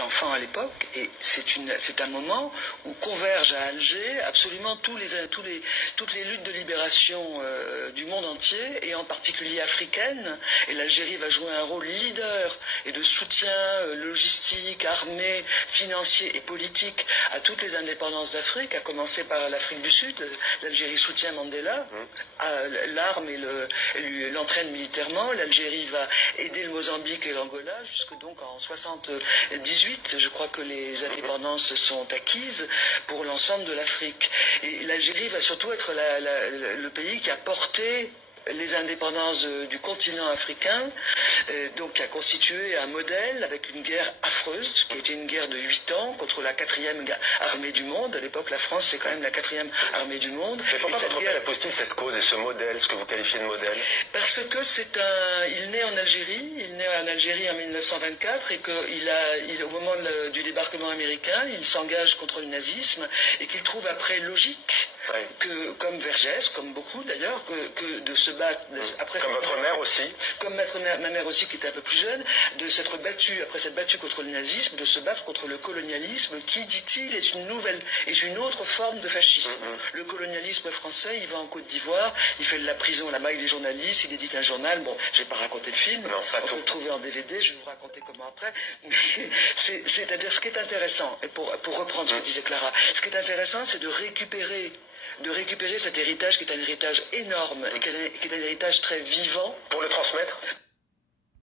enfant à l'époque, et c'est un moment où convergent à Alger absolument toutes les luttes de libération du monde entier, et en particulier africaine, et l'Algérie va jouer un rôle leader et de soutien logistique, armé, financier et politique à toutes les indépendances d'Afrique, à commencer par l'Afrique du Sud. L'Algérie soutient Mandela, l'arme et l'entraîne militairement. L'Algérie va aider le Mozambique et l'Angola, jusque donc en 78, je crois que les indépendances sont acquises pour l'ensemble de l'Afrique. Et l'Algérie va surtout être le pays qui a porté les indépendances du continent africain, donc qui a constitué un modèle avec une guerre affreuse, qui était une guerre de 8 ans contre la 4e armée du monde. À l'époque, la France, c'est quand même la 4e armée du monde. Mais pourquoi votre père pose-t-il cette cause et ce modèle, ce que vous qualifiez de modèle? Parce que il naît en Algérie en 1924, et qu'au moment du débarquement américain, il s'engage contre le nazisme, et qu'il trouve après logique, comme Vergès, comme beaucoup d'ailleurs, que de se battre après. Comme votre mère aussi. Comme ma mère aussi, qui était un peu plus jeune, de s'être battue, après s'être battue contre le nazisme, de se battre contre le colonialisme, qui, dit-il, est une autre forme de fascisme. Le colonialisme français, il va en Côte d'Ivoire, il fait de la prison là-bas, il est journaliste, il édite un journal. Bon, je vais pas raconter le film, on peut le trouver en DVD, je vais vous raconter comment après. C'est-à-dire, ce qui est intéressant, et pour reprendre ce que disait Clara, ce qui est intéressant, c'est de récupérer cet héritage qui est un héritage énorme, et qui est un héritage très vivant. Pour le transmettre.